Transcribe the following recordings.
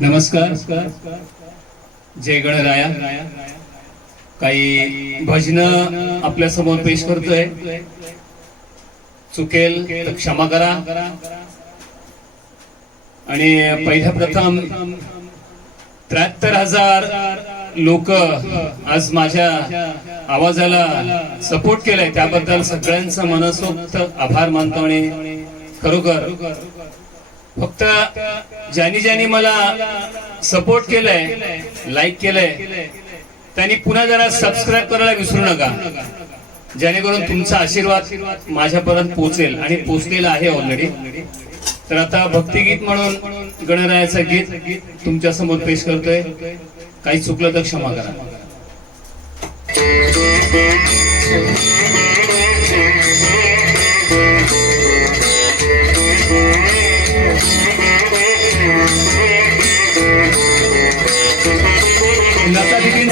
नमस्कार. जय गणराया. काही भजन आपल्यासमोर पेश करतोय. चुकेल तर क्षमा करा. आणि पहिल्या प्रथम त्र्याहत्तर हजार लोक आज माझ्या आवाजाला सपोर्ट केलाय. त्याबद्दल सगळ्यांचा मनसोक्त आभार मानतो आणि खरोखर फक्त ज्यांनी ज्यांनी मला सपोर्ट केलंय लाईक केलंय त्यांनी पुन्हा जरा सबस्क्राईब करायला विसरू नका. जेणेकरून तुमचा आशीर्वाद माझ्यापर्यंत पोहोचेल आणि पोचलेला आहे ऑलरेडी तर आता भक्तिगीत म्हणून गणरायाचं गीत तुमच्यासमोर पेश करतोय. काही चुकलं तर क्षमा करा.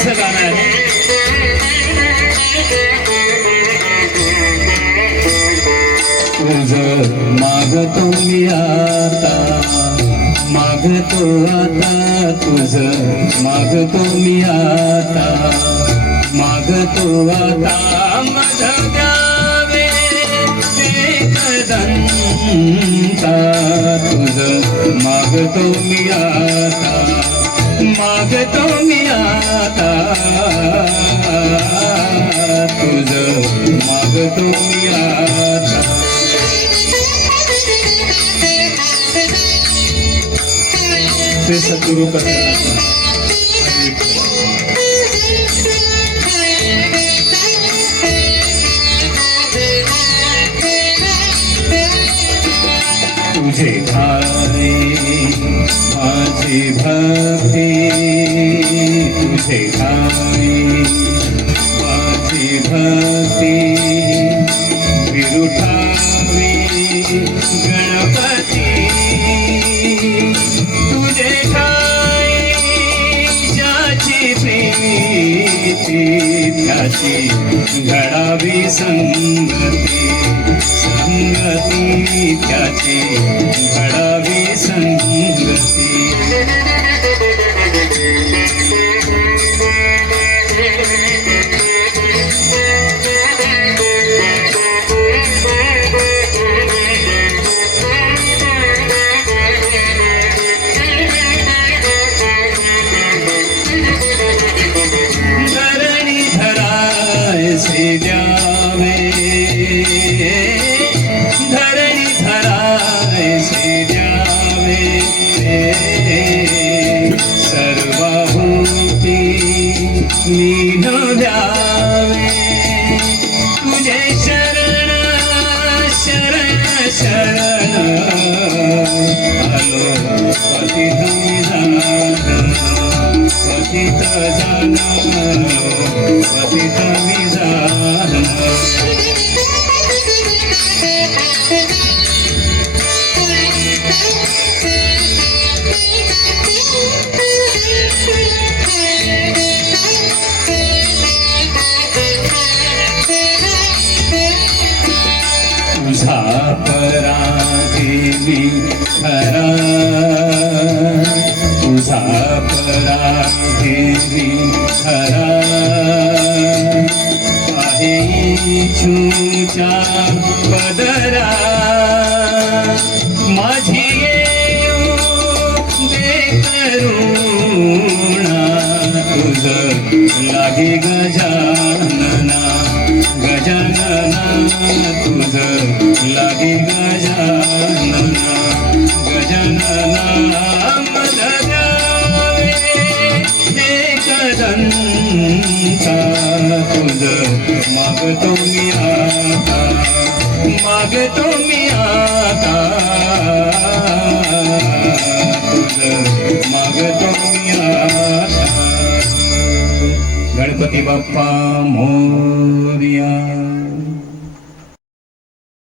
लता गाणं आहे. तुझ मागतो मी आता मागतो आता तुझ मागतो मी आता मागतो आता. मध गावे एकदंता तुझ मागतो मी आता. मागतो आता. तुझ मागतो आता. ते तुझे भाई माझी भक्ती. तुझे माझी भक्ती विरुठावी. गणपती. तुझे ठाई ज्याची प्रीती. त्याची घडावी संगती. संगती त्याची घडा मीन द्यावे तुझे शरण शरण शरण. परादेवी तुझा परादेवी खरा आहे इच्छूच्या पदरा माझी दे करुणा. तुझ लागे गजा मागतो मी आता मागतो मी आता तुझ मागतो मी आता गणपती बाप्पा मोर